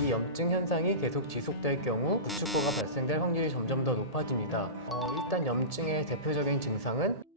이 염증 현상이 계속 지속될 경우 구축코가 발생될 확률이 점점 더 높아집니다. 어, 일단 염증의 대표적인 증상은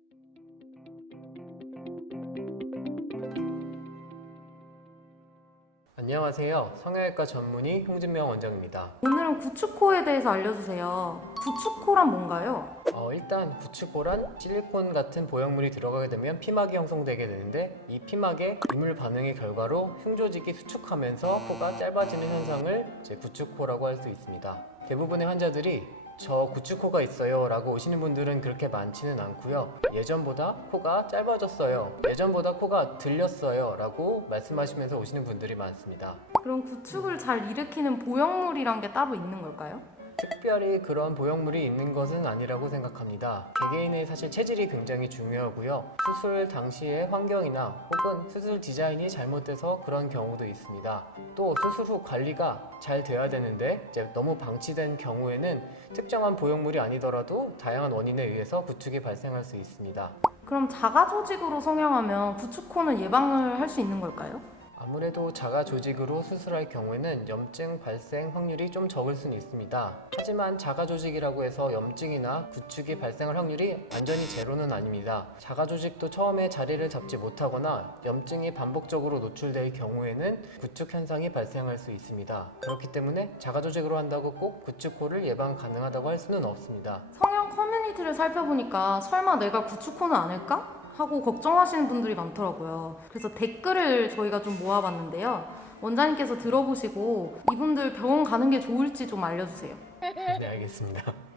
안녕하세요. 성형외과 전문의 홍진명 원장입니다. 오늘은 구축코에 대해서 알려주세요. 구축코란 뭔가요? 어, 일단 구축코란 실리콘 같은 보형물이 들어가게 되면 피막이 형성되게 되는데 이 피막의 이물 반응의 결과로 흉조직이 수축하면서 코가 짧아지는 현상을 이제 구축코라고 할 수 있습니다. 대부분의 환자들이 저 구축코가 있어요 라고 오시는 분들은 그렇게 많지는 않고요. 예전보다 코가 짧아졌어요. 예전보다 코가 들렸어요 라고 말씀하시면서 오시는 분들이 많습니다. 그럼 구축을 잘 일으키는 보형물이란 게 따로 있는 걸까요? 특별히 그런 보형물이 있는 것은 아니라고 생각합니다. 개개인의 사실 체질이 굉장히 중요하고요. 수술 당시의 환경이나 혹은 수술 디자인이 잘못돼서 그런 경우도 있습니다. 또 수술 후 관리가 잘 돼야 되는데 이제 너무 방치된 경우에는 특정한 보형물이 아니더라도 다양한 원인에 의해서 구축이 발생할 수 있습니다. 그럼 자가 조직으로 성형하면 구축 코는 예방을 할 수 있는 걸까요? 아무래도 자가 조직으로 수술할 경우에는 염증 발생 확률이 좀 적을 수는 있습니다. 하지만 자가 조직이라고 해서 염증이나 구축이 발생할 확률이 완전히 제로는 아닙니다. 자가 조직도 처음에 자리를 잡지 못하거나 염증이 반복적으로 노출될 경우에는 구축 현상이 발생할 수 있습니다. 그렇기 때문에 자가 조직으로 한다고 꼭 구축코를 예방 가능하다고 할 수는 없습니다. 성형 커뮤니티를 살펴보니까 설마 내가 구축코는 아닐까? 하고 걱정하시는 분들이 많더라고요. 그래서 댓글을 저희가 좀 모아봤는데요. 원장님께서 들어보시고 이분들 병원 가는 게 좋을지 좀 알려주세요. 네, 알겠습니다.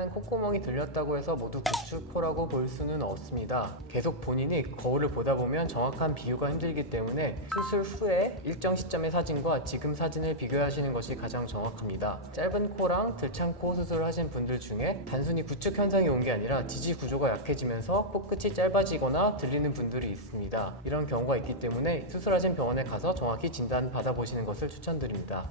일단은 콧구멍이 들렸다고 해서 모두 구축코라고 볼 수는 없습니다. 계속 본인이 거울을 보다 보면 정확한 비유가 힘들기 때문에 수술 후에 일정 시점의 사진과 지금 사진을 비교하시는 것이 가장 정확합니다. 짧은 코랑 들창 코 수술을 하신 분들 중에 단순히 구축 현상이 온 게 아니라 지지 구조가 약해지면서 코끝이 짧아지거나 들리는 분들이 있습니다. 이런 경우가 있기 때문에 수술하신 병원에 가서 정확히 진단 받아보시는 것을 추천드립니다.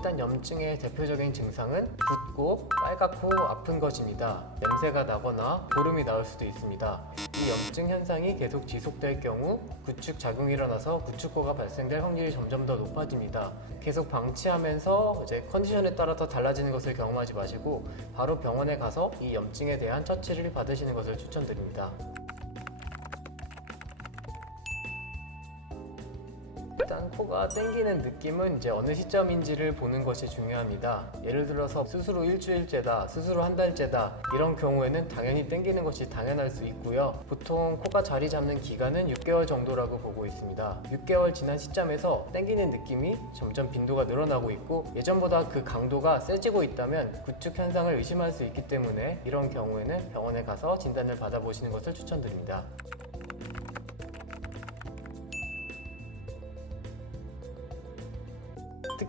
어, 일단 염증의 대표적인 증상은 붓고 빨갛고 아픈 것입니다. 냄새가 나거나 고름이 나올 수도 있습니다. 이 염증 현상이 계속 지속될 경우 구축 작용이 일어나서 구축코가 발생될 확률이 점점 더 높아집니다. 계속 방치하면서 이제 컨디션에 따라서 달라지는 것을 경험하지 마시고 바로 병원에 가서 이 염증에 대한 처치를 받으시는 것을 추천드립니다. 코가 땡기는 느낌은 이제 어느 시점인지를 보는 것이 중요합니다. 예를 들어서 후 일주일째다, 후한 달째다 이런 경우에는 당연히 땡기는 것이 당연할 수 있고요. 보통 코가 자리 잡는 기간은 6개월 정도라고 보고 있습니다. 6개월 지난 시점에서 땡기는 느낌이 점점 빈도가 늘어나고 있고 예전보다 그 강도가 세지고 있다면 구축 현상을 의심할 수 있기 때문에 이런 경우에는 병원에 가서 진단을 받아보시는 것을 추천드립니다.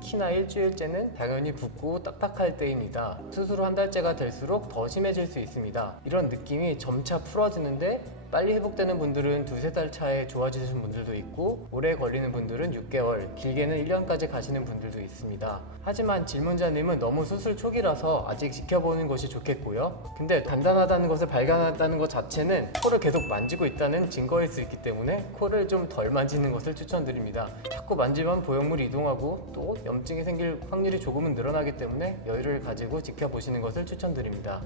특히나 일주일째는 당연히 붓고 딱딱할 때입니다. 수술 후 한 달째가 될수록 더 심해질 수 있습니다. 이런 느낌이 점차 풀어지는데 빨리 회복되는 분들은 두세 달 차에 좋아지신 분들도 있고 오래 걸리는 분들은 6개월, 길게는 1년까지 가시는 분들도 있습니다. 하지만 질문자님은 너무 수술 초기라서 아직 지켜보는 것이 좋겠고요. 근데 단단하다는 것을 발견한다는 것 자체는 코를 계속 만지고 있다는 증거일 수 있기 때문에 코를 좀 덜 만지는 것을 추천드립니다. 자꾸 만지면 보형물이 이동하고 또 염증이 생길 확률이 조금은 늘어나기 때문에 여유를 가지고 지켜보시는 것을 추천드립니다.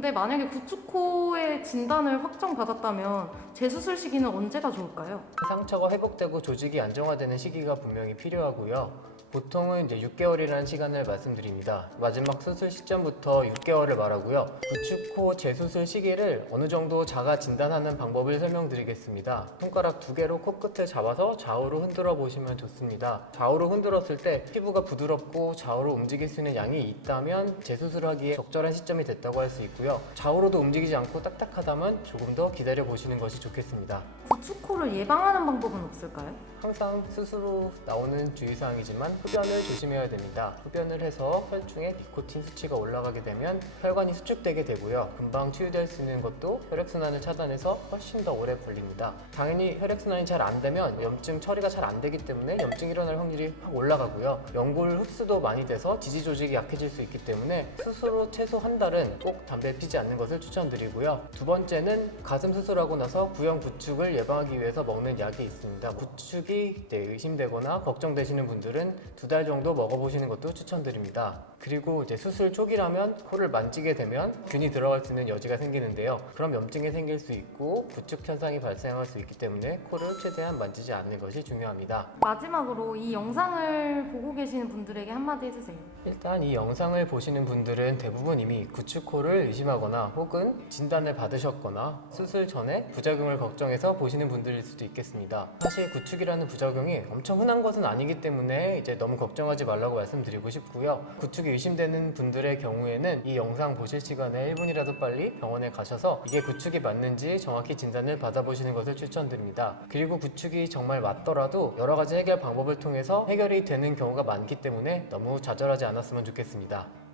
근데 만약에 구축코의 진단을 확정받았다면 재수술 시기는 언제가 좋을까요? 상처가 회복되고 조직이 안정화되는 시기가 분명히 필요하고요. 보통은 이제 6개월이라는 시간을 말씀드립니다. 마지막 수술 시점부터 6개월을 말하고요. 구축코 재수술 시기를 어느 정도 자가 진단하는 방법을 설명드리겠습니다. 손가락 두 개로 코끝을 잡아서 좌우로 흔들어 보시면 좋습니다. 좌우로 흔들었을 때 피부가 부드럽고 좌우로 움직일 수 있는 양이 있다면 재수술하기에 적절한 시점이 됐다고 할 수 있고요. 좌우로도 움직이지 않고 딱딱하다면 조금 더 기다려 보시는 것이 좋겠습니다. 구축코를 예방하는 방법은 없을까요? 항상 스스로 나오는 주의사항이지만 흡연을 조심해야 됩니다. 흡연을 해서 혈중에 니코틴 수치가 올라가게 되면 혈관이 수축되게 되고요. 금방 치유될 수 있는 것도 혈액순환을 차단해서 훨씬 더 오래 걸립니다. 당연히 혈액순환이 잘 안 되면 염증 처리가 잘 안 되기 때문에 염증이 일어날 확률이 확 올라가고요. 연골 흡수도 많이 돼서 지지 조직이 약해질 수 있기 때문에 스스로 최소 한 달은 꼭 담배 피지 않는 것을 추천드리고요. 두 번째는 가슴 수술하고 나서 구형 구축을 예방하기 위해서 먹는 약이 있습니다. 구축이 네, 의심되거나 걱정되시는 분들은 두 달 정도 먹어보시는 것도 추천드립니다. 그리고 이제 수술 초기라면 코를 만지게 되면 균이 들어갈 수 있는 여지가 생기는데요. 그럼 염증이 생길 수 있고 구축 현상이 발생할 수 있기 때문에 코를 최대한 만지지 않는 것이 중요합니다. 마지막으로 이 영상을 보고 계시는 분들에게 한마디 해주세요. 일단 이 영상을 보시는 분들은 대부분 이미 구축 코를 의심하거나 혹은 진단을 받으셨거나 수술 전에 부작용을 걱정해서 보시는 분들일 수도 있겠습니다. 사실 구축이라는 부작용이 엄청 흔한 것은 아니기 때문에 이제 너무 걱정하지 말라고 말씀드리고 싶고요. 구축이 의심되는 분들의 경우에는 이 영상 보실 시간에 1분이라도 빨리 병원에 가셔서 이게 구축이 맞는지 정확히 진단을 받아보시는 것을 추천드립니다. 그리고 구축이 정말 맞더라도 여러 가지 해결 방법을 통해서 해결이 되는 경우가 많기 때문에 너무 좌절하지 않았으면 좋겠습니다.